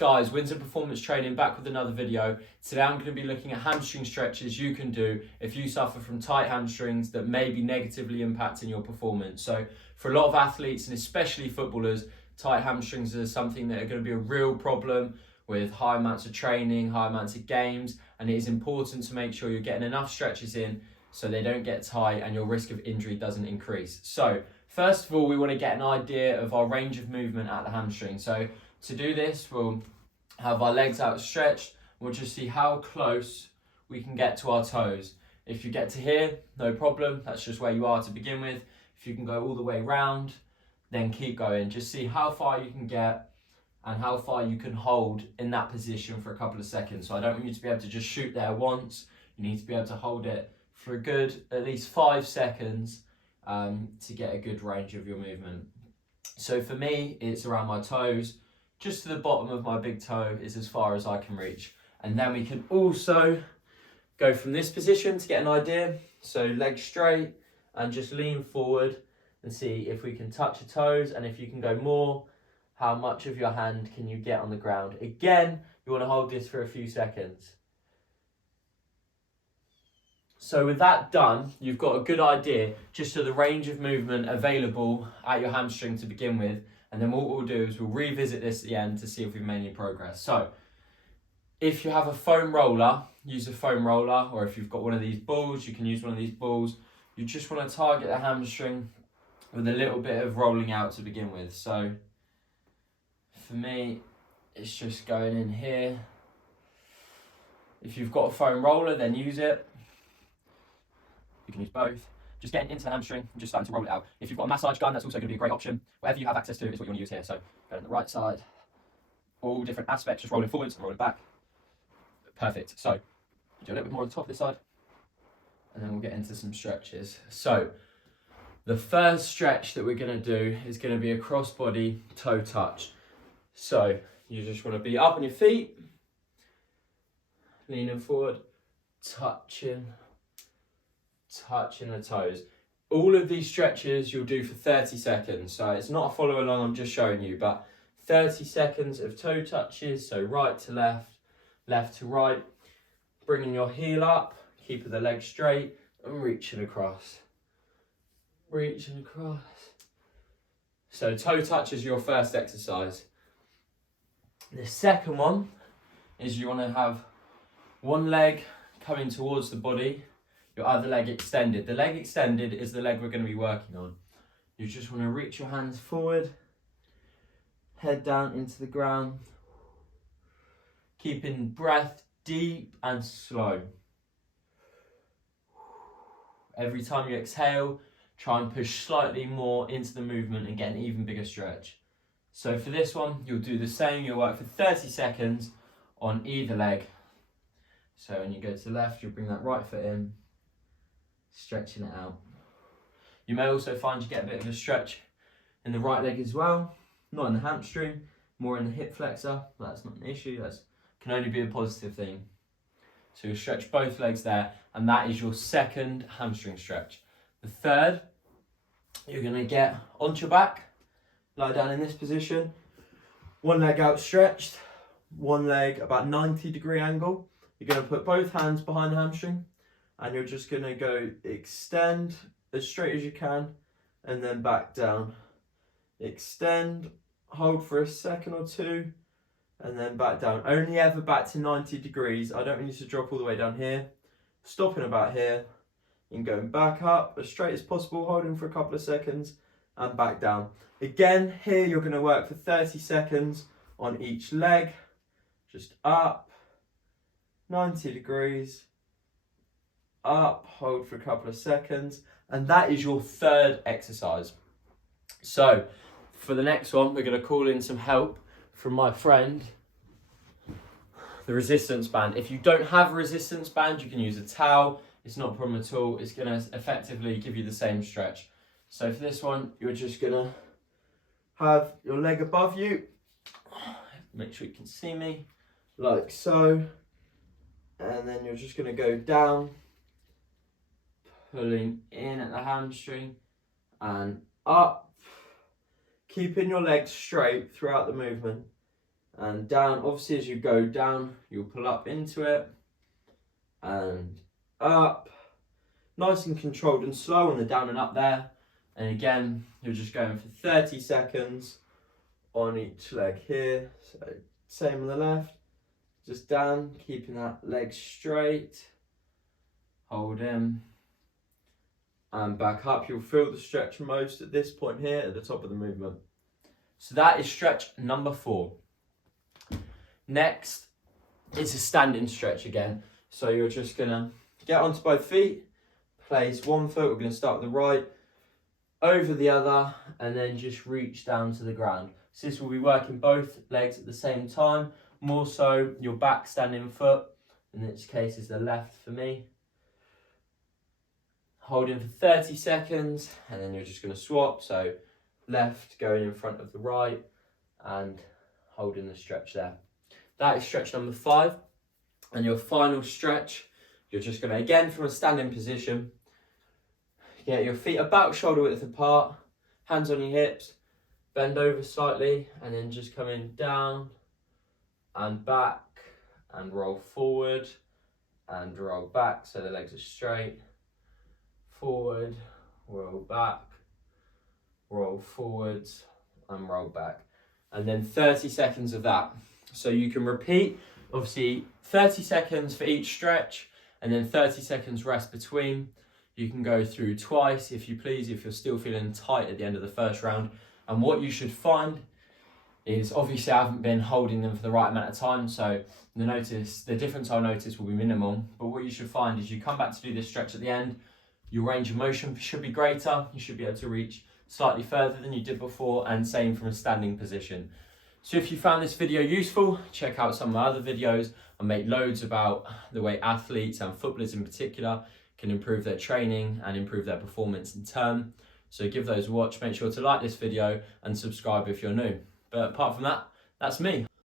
Guys, Windsor Performance Training back with another video. Today I'm going to be looking at hamstring stretches you can do if you suffer from tight hamstrings that may be negatively impacting your performance. So for a lot of athletes and especially footballers, tight hamstrings are something that are going to be a real problem with high amounts of training, high amounts of games, and it is important to make sure you're getting enough stretches in so they don't get tight and your risk of injury doesn't increase. So first of all, we want to get an idea of our range of movement at the hamstring. So to do this, we'll have our legs outstretched. We'll just see how close we can get to our toes. If you get to here, no problem. That's just where you are to begin with. If you can go all the way round, then keep going. Just see how far you can get and how far you can hold in that position for a couple of seconds. So I don't want you to be able to just shoot there once. You need to be able to hold it for a good, at least 5 seconds to get a good range of your movement. So for me, it's around my toes. Just to the bottom of my big toe is as far as I can reach. And then we can also go from this position to get an idea. So legs straight and just lean forward and see if we can touch your toes, and if you can go more, how much of your hand can you get on the ground. Again, you want to hold this for a few seconds. So with that done, you've got a good idea just of the range of movement available at your hamstring to begin with. And then what we'll do is we'll revisit this at the end to see if we've made any progress. So if you have a foam roller, use a foam roller, or if you've got one of these balls, you can use one of these balls. You just want to target the hamstring with a little bit of rolling out to begin with. So for me, it's just going in here. If you've got a foam roller, then use it. You can use both. Just getting into the hamstring and just starting to roll it out. If you've got a massage gun, that's also going to be a great option. Whatever you have access to is what you want to use here. So go on the right side, all different aspects, just rolling forwards and rolling back. Perfect. So do a little bit more on the top of this side, and then we'll get into some stretches. So the first stretch that we're going to do is going to be a crossbody toe touch. So you just want to be up on your feet, leaning forward, touching the toes. All of these stretches you'll do for 30 seconds. So it's not a follow along, I'm just showing you, but 30 seconds of toe touches. So right to left, left to right, bringing your heel up, keeping the leg straight and reaching across. Reaching across. So toe touch is your first exercise. The second one is you want to have one leg coming towards the body, your other leg extended. The leg extended is the leg we're going to be working on. You just want to reach your hands forward, head down into the ground, keeping breath deep and slow. Every time you exhale, try and push slightly more into the movement and get an even bigger stretch. So for this one, you'll do the same. You'll work for 30 seconds on either leg. So when you go to the left, you'll bring that right foot in, stretching it out. You may also find you get a bit of a stretch in the right leg as well, not in the hamstring, more in the hip flexor. That's not an issue, that can only be a positive thing. So you'll stretch both legs there, and that is your second hamstring stretch. The third, you're going to get onto your back, lie down in this position, one leg outstretched, one leg about 90-degree angle. You're going to put both hands behind the hamstring, and you're just going to go extend as straight as you can and then back down. Extend, hold for a second or two, and then back down. Only ever back to 90 degrees. I don't want you to drop all the way down here. Stopping about here and going back up as straight as possible, holding for a couple of seconds and back down. Again, here you're going to work for 30 seconds on each leg. Just up, 90 degrees, up, hold for a couple of seconds, and that is your third exercise. So for the next one, we're going to call in some help from my friend, the resistance band. If you don't have a resistance band, you can use a towel. It's not a problem at all. It's going to effectively give you the same stretch. So for this one, you're just going to have your leg above you. Make sure you can see me, like so. And then you're just going to go down, pulling in at the hamstring and up, keeping your legs straight throughout the movement. and down. Obviously, as you go down, you'll pull up into it and up. Nice and controlled and slow on the down and up there. And again, you're just going for 30 seconds on each leg here. So same on the left, just down, keeping that leg straight. Hold in and back up. You'll feel the stretch most at this point here at the top of the movement. So that is stretch number 4. Next, it's a standing stretch again. So you're just gonna get onto both feet, place one foot, we're gonna start with the right, over the other, and then just reach down to the ground. So this will be working both legs at the same time, more so your back standing foot, in this case is the left for me. Hold in for 30 seconds, and then you're just gonna swap, so left going in front of the right, and holding the stretch there. That is stretch number 5. And your final stretch, you're just gonna, again from a standing position, get your feet about shoulder width apart, hands on your hips, bend over slightly, and then just coming down and back and roll forward and roll back so the legs are straight. Forward, roll back, roll forwards and roll back. And then 30 seconds of that. So you can repeat, obviously 30 seconds for each stretch and then 30 seconds rest between. You can go through twice if you please, if you're still feeling tight at the end of the first round. And what you should find is, obviously I haven't been holding them for the right amount of time, so the difference I'll notice will be minimal. But what you should find is you come back to do this stretch at the end, your range of motion should be greater. You should be able to reach slightly further than you did before, and same from a standing position. So if you found this video useful, check out some of my other videos. I make loads about the way athletes and footballers in particular can improve their training and improve their performance in turn. So give those a watch. Make sure to like this video and subscribe if you're new. But apart from that, that's me.